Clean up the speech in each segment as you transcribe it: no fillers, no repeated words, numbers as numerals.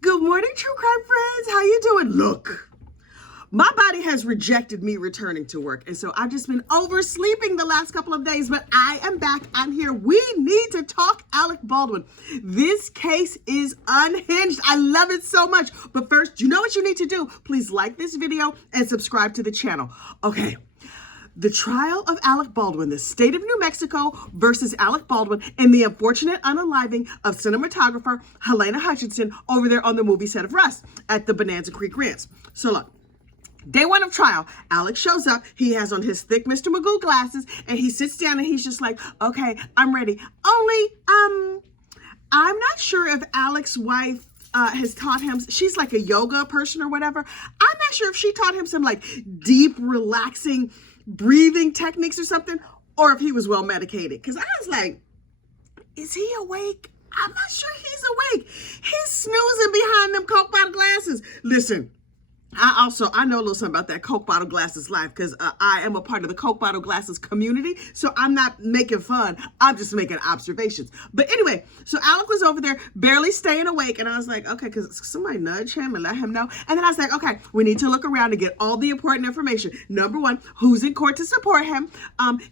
Good morning, true crime friends. How you doing? Look, my body has rejected me returning to work, and so I've just been oversleeping the last couple of days, but I am back. I'm here. We need to talk Alec Baldwin. This case is unhinged. I love it so much. But first, you know what you need to do? Please like this video and subscribe to the channel. Okay. The trial of Alec Baldwin, the state of New Mexico versus Alec Baldwin, and the unfortunate unaliving of cinematographer Halyna Hutchinson over there on the movie set of Rust at the Bonanza Creek Ranch. So look, day one of trial, Alec shows up. He has on his thick Mr. Magoo glasses, and he sits down and he's just like, okay, I'm ready. Only, I'm not sure if Alec's wife has taught him, she's like a yoga person or whatever. I'm not sure if she taught him some like deep, relaxing breathing techniques or something, or if he was well medicated. Because I was like, is he awake? I'm not sure he's awake. He's snoozing behind them Coke bottle glasses. Listen, I know a little something about that Coke bottle glasses life, because I am a part of the Coke bottle glasses community. So I'm not making fun. I'm just making observations. But anyway, so Alec was over there barely staying awake. And I was like, okay, because somebody nudge him and let him know. And then I was like, okay, we need to look around and get all the important information. Number one, who's in court to support him?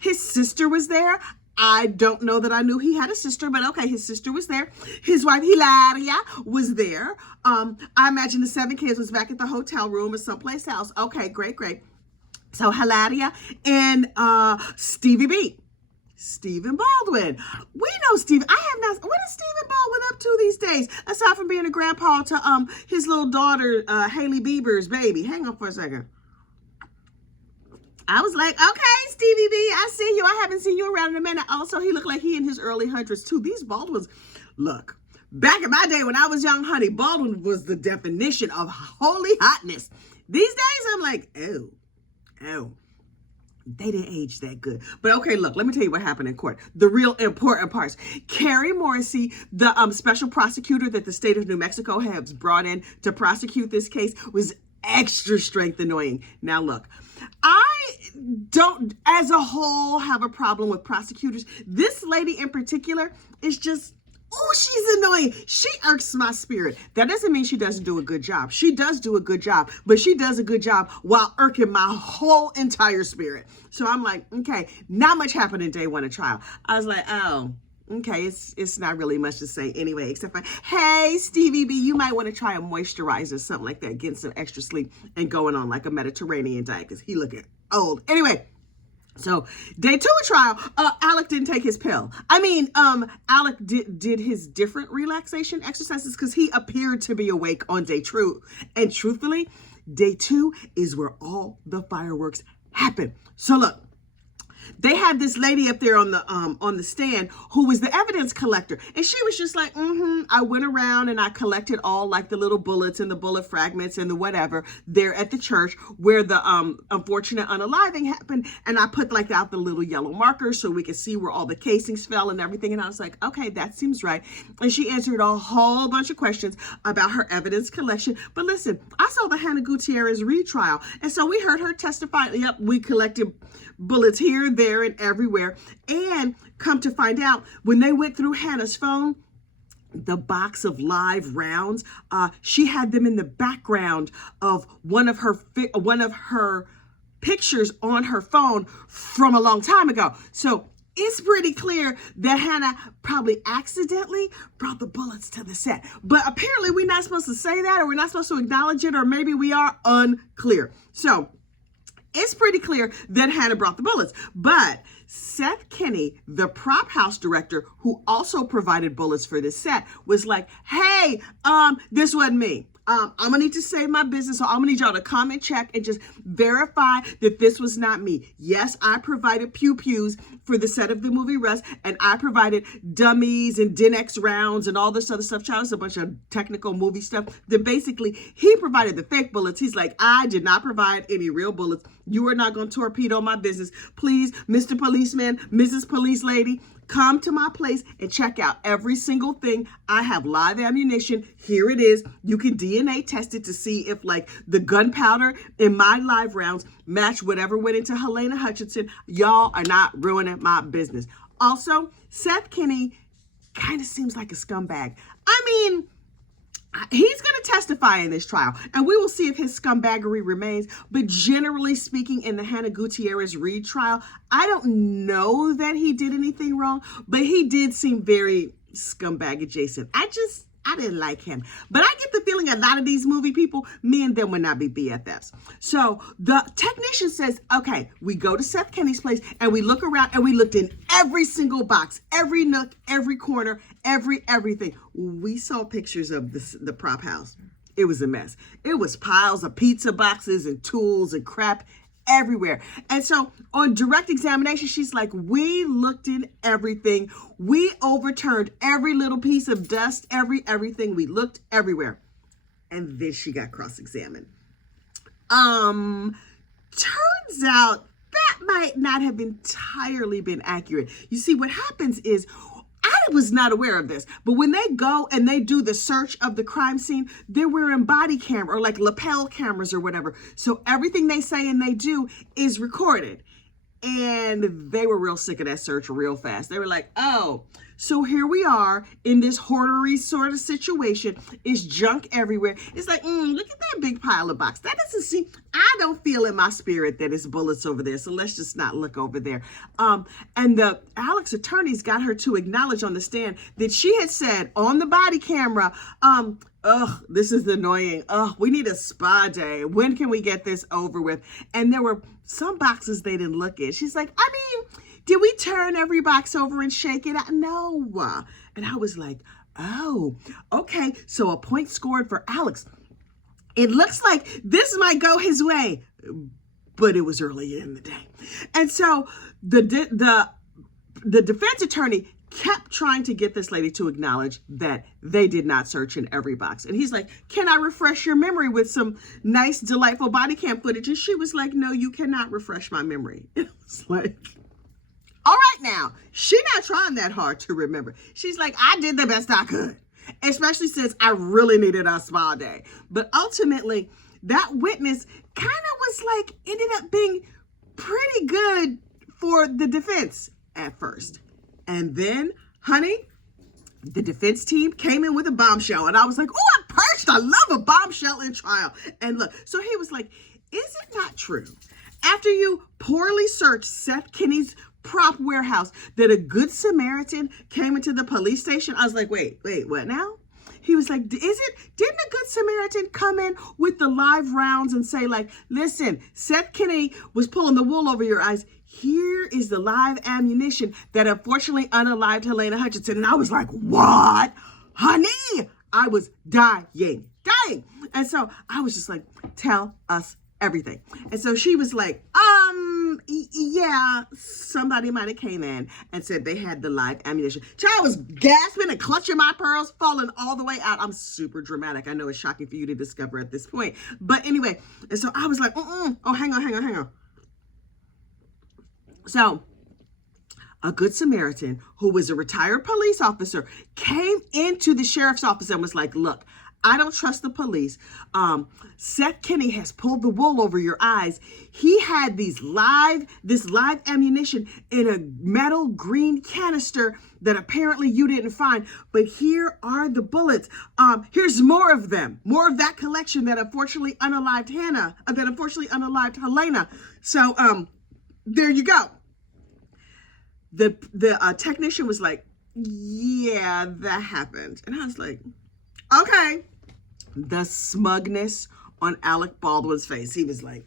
His sister was there. I don't know that I knew he had a sister, but okay, his sister was there. His wife, Hilaria, was there. I imagine the 7 kids was back at the hotel room or someplace else. Okay, great. So Hilaria and Stevie B. Stephen Baldwin. We know Steve. I have not. What is Stephen Baldwin up to these days? Aside from being a grandpa to his little daughter, Hailey Bieber's baby. Hang on for a second. I was like, okay, Stevie B, I see you. I haven't seen you around in a minute. Also, he looked like he in his early hundreds too. These Baldwins, look, back in my day when I was young, honey, Baldwin was the definition of holy hotness. These days, I'm like, oh, they didn't age that good. But okay, look, let me tell you what happened in court. The real important parts. Carrie Morrissey, the special prosecutor that the state of New Mexico has brought in to prosecute this case, was extra strength annoying. Now look, I don't as a whole have a problem with prosecutors. This lady in particular is just, oh, she's annoying. She irks my spirit. That doesn't mean she doesn't do a good job. She does do a good job, but she does a good job while irking my whole entire spirit. So I'm like, okay, not much happened in day one of trial. I was like, oh, okay, it's not really much to say anyway, except for, hey, Stevie B, you might want to try a moisturizer, something like that, getting some extra sleep and going on like a Mediterranean diet, because he looking old. Anyway, so day two of trial, Alec didn't take his pill. I mean, Alec did his different relaxation exercises because he appeared to be awake on day two. And truthfully, day two is where all the fireworks happen. So look, they had this lady up there on the stand who was the evidence collector. And she was just like, I went around and I collected all like the little bullets and the bullet fragments and the whatever there at the church where the unfortunate unaliving happened. And I put like out the little yellow markers so we could see where all the casings fell and everything. And I was like, okay, that seems right. And she answered a whole bunch of questions about her evidence collection. But listen, I saw the Hannah Gutierrez retrial. And so we heard her testify. Yep, we collected bullets here, there, and everywhere. And come to find out, when they went through Hannah's phone, the box of live rounds, she had them in the background of one of her pictures on her phone from a long time ago. So it's pretty clear that Hannah probably accidentally brought the bullets to the set. But apparently we're not supposed to say that, or we're not supposed to acknowledge it, or maybe we are, unclear. So it's pretty clear that Hannah brought the bullets. But Seth Kinney, the prop house director, who also provided bullets for this set, was like, hey, this wasn't me. I'm gonna need to save my business, so I'm gonna need y'all to come and check and just verify that this was not me. Yes, I provided pew-pews for the set of the movie Rust, and I provided dummies and Dinex rounds and all this other stuff. Child, it's a bunch of technical movie stuff. Then basically, he provided the fake bullets. He's like, I did not provide any real bullets. You are not gonna torpedo my business. Please, Mr. Policeman, Mrs. Police Lady, come to my place and check out every single thing. I have live ammunition. Here it is. You can DNA test it to see if like the gunpowder in my live rounds match whatever went into Halyna Hutchinson. Y'all are not ruining my business. Also, Seth Kinney kind of seems like a scumbag. I mean, He's going to testify in this trial, and we will see if his scumbaggery remains. But generally speaking, in the Hannah Gutierrez Reed trial, I don't know that he did anything wrong, but he did seem very scumbag adjacent. I didn't like him. But I get the feeling a lot of these movie people, me and them would not be BFFs. So the technician says, okay, we go to Seth Kenny's place and we look around and we looked in every single box, every nook, every corner, everything. We saw pictures of the prop house. It was a mess. It was piles of pizza boxes and tools and crap everywhere. And so on direct examination, she's like, we looked in everything. We overturned every little piece of dust, everything. We looked everywhere. And then she got cross-examined. Turns out that might not have entirely been accurate. You see, what happens is, I was not aware of this, but when they go and they do the search of the crime scene, they're wearing body camera or like lapel cameras or whatever. So everything they say and they do is recorded. And they were real sick of that search real fast. They were like, oh, so here we are in this hoardery sort of situation. It's junk everywhere. It's like, look at that big pile of box. That doesn't seem, I don't feel in my spirit that it's bullets over there. So let's just not look over there. And the Alec's attorneys got her to acknowledge on the stand that she had said on the body camera, this is annoying. We need a spa day. When can we get this over with? And there were some boxes they didn't look at. She's like, I mean, did we turn every box over and shake it out? No. And I was like, oh, okay. So a point scored for Alex. It looks like this might go his way, but it was early in the day. And so the defense attorney kept trying to get this lady to acknowledge that they did not search in every box. And he's like, can I refresh your memory with some nice, delightful body cam footage? And she was like, no, you cannot refresh my memory. It was like, all right now, she not trying that hard to remember. She's like, I did the best I could, especially since I really needed a spa day. But ultimately, that witness kind of was like, ended up being pretty good for the defense at first. And then, honey, the defense team came in with a bombshell. And I was like, oh, I'm perched. I love a bombshell in trial. And look, so he was like, is it not true, after you poorly searched Seth Kenny's prop warehouse, that a good Samaritan came into the police station? I was like, wait, what now? He was like, didn't a good Samaritan come in with the live rounds and say, like, listen, Seth Kenny was pulling the wool over your eyes. Here is the live ammunition that unfortunately unalived Helena Hutchinson. And I was like, what? Honey, I was dying. And so I was just like, tell us everything. And so she was like, yeah, somebody might have came in and said they had the live ammunition. Child was gasping and clutching my pearls, falling all the way out. I'm super dramatic. I know it's shocking for you to discover at this point. But anyway, and so I was like, oh, hang on. So a good Samaritan who was a retired police officer came into the sheriff's office and was like, look, I don't trust the police. Seth Kenny has pulled the wool over your eyes. He had this live ammunition in a metal green canister that apparently you didn't find. But here are the bullets. Here's more of them, more of that collection that unfortunately unalived Helena. So there you go. The technician was like, yeah, that happened. And I was like, okay. The smugness on Alec Baldwin's face. He was like,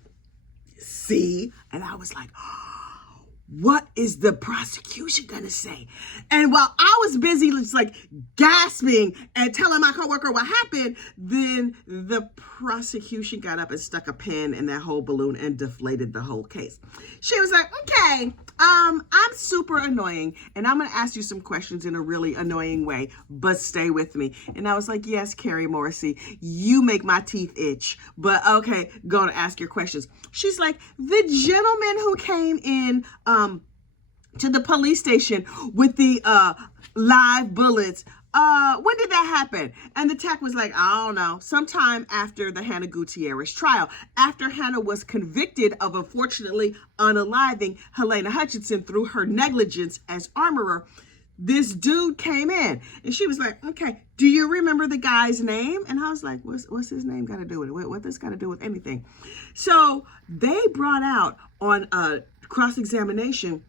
see? And I was like, what is the prosecution gonna say? And while I was busy just like gasping and telling my coworker what happened, then the prosecution got up and stuck a pin in that whole balloon and deflated the whole case. She was like, okay, I'm super annoying and I'm gonna ask you some questions in a really annoying way, but stay with me. And I was like, yes, Carrie Morrissey, you make my teeth itch, but okay, gonna ask your questions. She's like, the gentleman who came in to the police station with the live bullets, when did that happen? And the tech was like, I don't know, sometime after the Hannah Gutierrez trial, after Hannah was convicted of unfortunately unaliving Helena Hutchinson through her negligence as armorer. this dude came in, and she was like, okay, do you remember the guy's name? And I was like, what's his name got to do with it? What this got to do with anything? So they brought out on cross-examination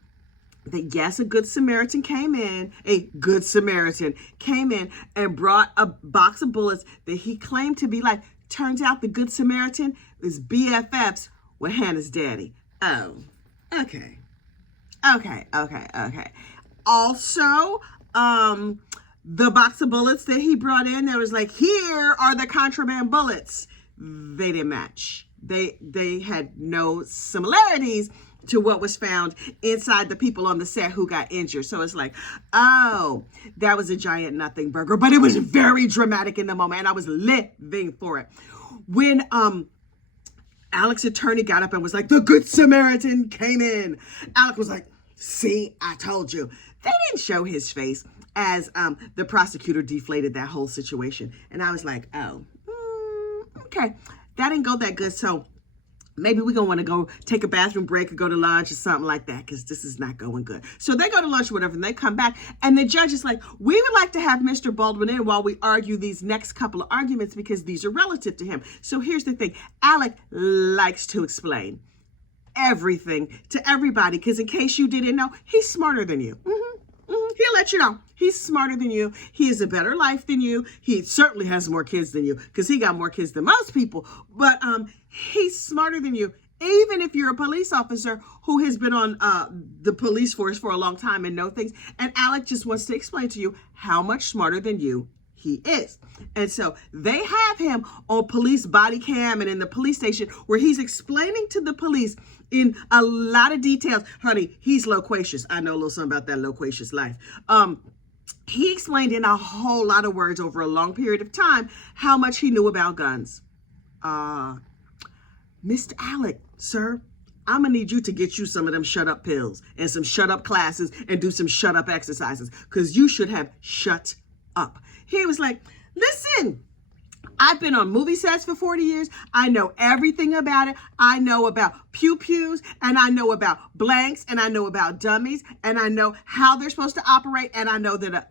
that yes, a good Samaritan came in and brought a box of bullets that he claimed to be like. Turns out the good Samaritan is BFFs with Hannah's daddy. Oh, okay. Also, the box of bullets that he brought in, there was like, here are the contraband bullets. They didn't match. They had no similarities to what was found inside the people on the set who got injured. So it's like, oh, that was a giant nothing burger, but it was very dramatic in the moment, and I was living for it. When Alec's attorney got up and was like, the good Samaritan came in, Alec was like, see, I told you. They didn't show his face as the prosecutor deflated that whole situation. And I was like, oh, okay, that didn't go that good. So maybe we're going to want to go take a bathroom break or go to lunch or something like that, because this is not going good. So they go to lunch or whatever, and they come back, and the judge is like, we would like to have Mr. Baldwin in while we argue these next couple of arguments because these are relative to him. So here's the thing. Alec likes to explain everything to everybody, because in case you didn't know, he's smarter than you. He'll let you know. He's smarter than you. He has a better life than you. He certainly has more kids than you, because he got more kids than most people. But he's smarter than you. Even if you're a police officer who has been on the police force for a long time and know things. And Alec just wants to explain to you how much smarter than you he is. And so they have him on police body cam and in the police station where he's explaining to the police in a lot of details. Honey, he's loquacious. I know a little something about that loquacious life. He explained in a whole lot of words over a long period of time how much he knew about guns. Mr. Alec, sir, I'm gonna need you to get you some of them shut up pills and some shut up classes and do some shut up exercises, because you should have shut up. He was like, listen, I've been on movie sets for 40 years. I know everything about it. I know about pew-pews, and I know about blanks, and I know about dummies, and I know how they're supposed to operate, and I know that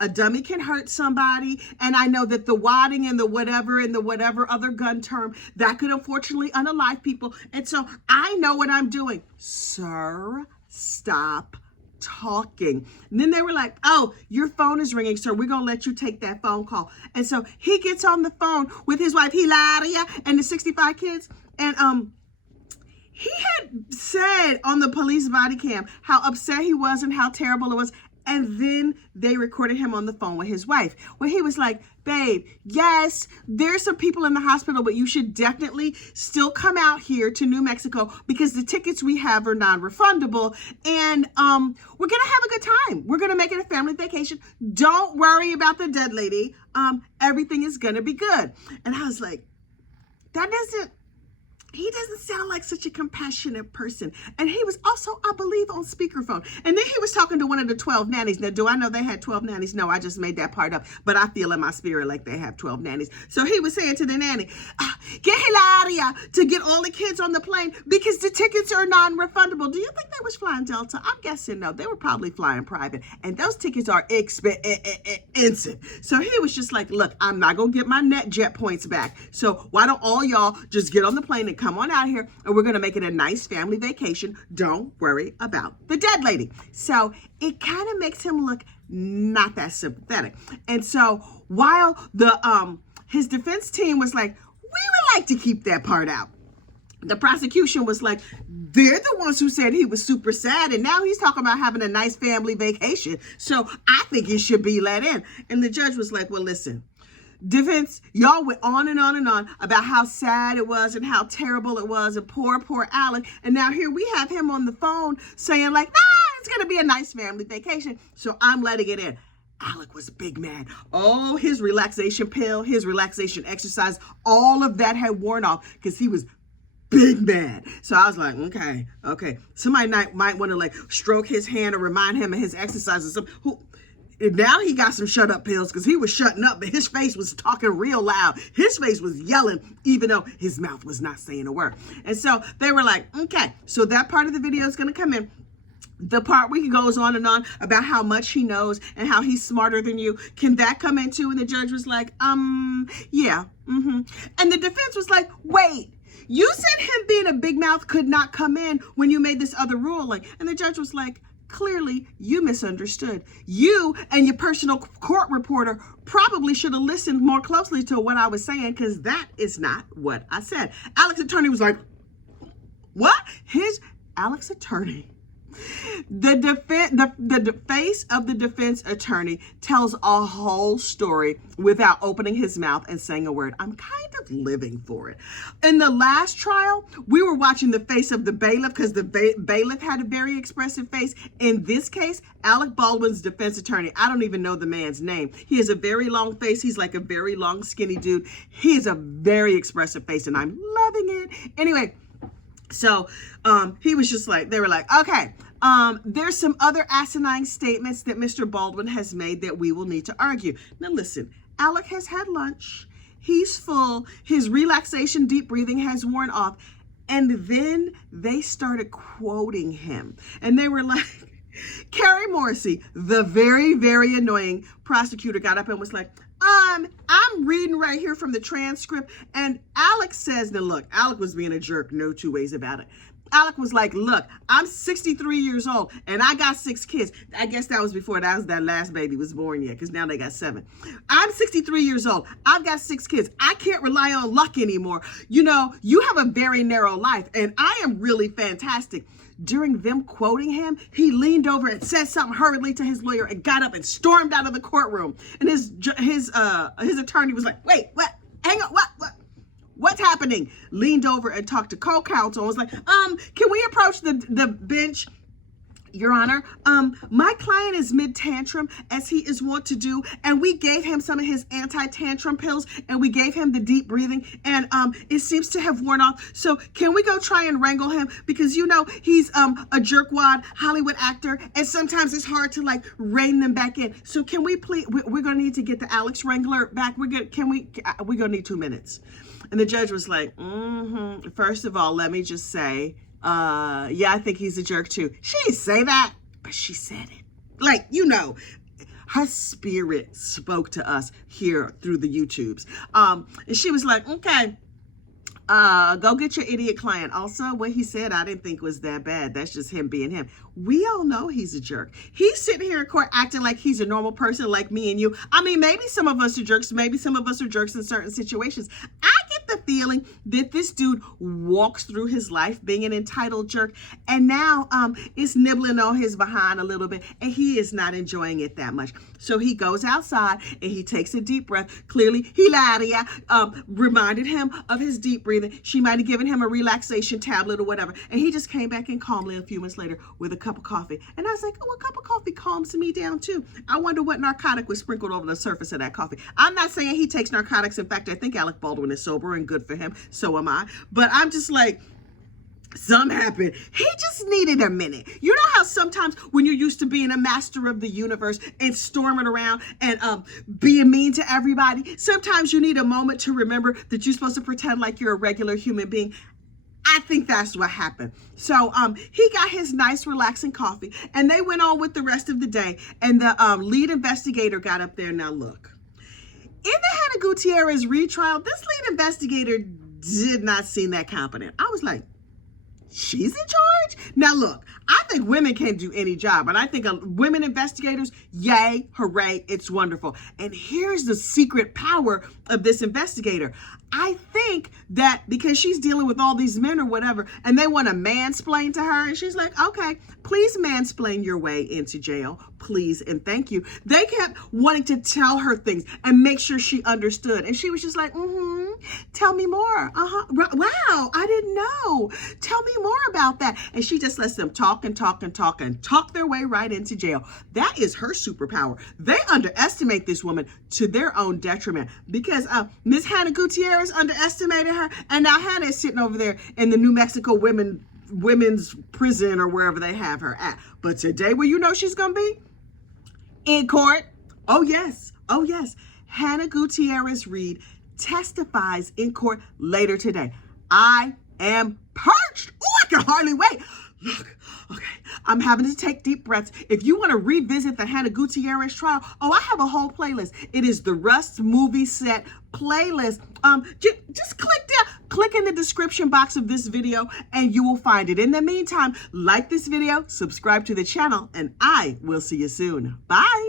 a dummy can hurt somebody, and I know that the wadding and the whatever other gun term, that could unfortunately unalive people. And so I know what I'm doing. Sir, stop talking. And then they were like, oh, your phone is ringing, sir. We're going to let you take that phone call. And so he gets on the phone with his wife, Hilaria, and the 65 kids. And he had said on the police body cam how upset he was and how terrible it was. And then they recorded him on the phone with his wife, where he was like, babe, yes, there's some people in the hospital, but you should definitely still come out here to New Mexico because the tickets we have are non-refundable. And we're going to have a good time. We're going to make it a family vacation. Don't worry about the dead lady. Everything is going to be good. And I was like, he doesn't sound like such a compassionate person. And he was also, I believe, on speakerphone. And then he was talking to one of the 12 nannies. Now, do I know they had 12 nannies? No, I just made that part up. But I feel in my spirit like they have 12 nannies. So he was saying to the nanny, get Hilaria to get all the kids on the plane because the tickets are non-refundable. Do you think they was flying Delta? I'm guessing no. They were probably flying private. And those tickets are expensive. So he was just like, look, I'm not going to get my NetJet points back. So why don't all y'all just get on the plane and come on out here, and we're going to make it a nice family vacation. Don't worry about the dead lady. So it kind of makes him look not that sympathetic. And so while the his defense team was like, we would like to keep that part out, the prosecution was like, they're the ones who said he was super sad, and now he's talking about having a nice family vacation. So I think it should be let in. And the judge was like, well, listen, defense, y'all went on and on and on about how sad it was and how terrible it was and poor Alec. And now here we have him on the phone saying like, it's going to be a nice family vacation. So I'm letting it in. Alec was big mad. Oh, his relaxation pill, his relaxation exercise, all of that had worn off because he was big mad. So I was like, okay. Somebody might want to like stroke his hand or remind him of his exercises. Now he got some shut up pills because he was shutting up, but his face was talking real loud. His face was yelling, even though his mouth was not saying a word. And so they were like, okay, so that part of the video is going to come in. the part where he goes on and on about how much he knows and how he's smarter than you, can that come in too? And the judge was like, yeah. And the defense was like, wait, you said him being a big mouth could not come in when you made this other ruling. And the judge was like, clearly you misunderstood. You and your personal court reporter probably should have listened more closely to what I was saying, because that is not what I said. Alec's attorney was like, what? Alec's attorney, the face of the defense attorney tells a whole story without opening his mouth and saying a word. I'm kind of living for it. In the last trial, we were watching the face of the bailiff, because the bailiff had a very expressive face. In this case, Alec Baldwin's defense attorney, I don't even know the man's name. He has a very long face. He's like a very long, skinny dude. He has a very expressive face, and I'm loving it. Anyway, so he was just like, they were like, okay, there's some other asinine statements that Mr. Baldwin has made that we will need to argue. Now listen, Alec has had lunch. He's full. His relaxation, deep breathing has worn off. And then they started quoting him. And they were like, Carrie Morrissey, the very, very annoying prosecutor, got up and was like, I'm reading right here from the transcript. And Alec says, now look, Alec was being a jerk, no two ways about it. Alec was like, look, I'm 63 years old and I got 6 kids. I guess that was before that last baby was born yet, because now they got 7. I'm 63 years old. I've got 6 kids. I can't rely on luck anymore. You know, you have a very narrow life and I am really fantastic. During them quoting him, he leaned over and said something hurriedly to his lawyer and got up and stormed out of the courtroom. And his attorney was like, wait, what? Hang on, what? What's happening? Leaned over and talked to co-counsel and was like, can we approach the bench? Your Honor, my client is mid-tantrum, as he is wont to do, and we gave him some of his anti-tantrum pills, and we gave him the deep breathing, and it seems to have worn off. So can we go try and wrangle him? Because, you know, he's a jerkwad Hollywood actor, and sometimes it's hard to, like, rein them back in. So can we please, we're going to need to get the Alex Wrangler back. We're going to need 2 minutes. And the judge was like, first of all, let me just say, yeah, I think he's a jerk too. She didn't say that, but she said it. Like, you know, her spirit spoke to us here through the YouTubes. And she was like, okay, go get your idiot client. Also, what he said, I didn't think was that bad. That's just him being him. We all know he's a jerk. He's sitting here in court acting like he's a normal person like me and you. I mean, maybe some of us are jerks. Maybe some of us are jerks in certain situations. I get the feeling that this dude walks through his life being an entitled jerk, and now is nibbling on his behind a little bit, and he is not enjoying it that much. So he goes outside and he takes a deep breath. Clearly, Hilaria reminded him of his deep breathing. She might have given him a relaxation tablet or whatever, and he just came back in calmly a few minutes later with a cup of coffee. And I was like, oh, a cup of coffee calms me down too. I wonder what narcotic was sprinkled over the surface of that coffee. I'm not saying he takes narcotics. In fact, I think Alec Baldwin is sober, and good for him. So am I. But I'm just like, something happened. He just needed a minute. You know how sometimes when you're used to being a master of the universe and storming around and being mean to everybody, sometimes you need a moment to remember that you're supposed to pretend like you're a regular human being. I think that's what happened. So he got his nice relaxing coffee, and they went on with the rest of the day. And the lead investigator got up there. Now look, in the Hannah Gutierrez retrial, this lead investigator did not seem that competent. I was like, she's in charge? Now look, I think women can do any job, and I think women investigators, yay, hooray, it's wonderful. And here's the secret power of this investigator. I think that because she's dealing with all these men or whatever, and they want to mansplain to her, and she's like, okay, please mansplain your way into jail, please and thank you. They kept wanting to tell her things and make sure she understood, and she was just like, tell me more. Wow, I didn't know. Tell me more about that. And she just lets them talk and talk and talk and talk their way right into jail. That is her superpower. They underestimate this woman to their own detriment, because Miss Hannah Gutierrez underestimated her, and now Hannah is sitting over there in the New Mexico women's prison or wherever they have her at. But today, where you know she's gonna be? In court. Oh yes, Hannah Gutierrez Reed testifies in court later today. I am perched. Oh, I can hardly wait. Look, okay, I'm having to take deep breaths. If you want to revisit the Hannah Gutierrez trial, oh, I have a whole playlist. It is the Rust Movie Set playlist. Just click in the description box of this video and you will find it. In the meantime, like this video, subscribe to the channel, and I will see you soon. Bye.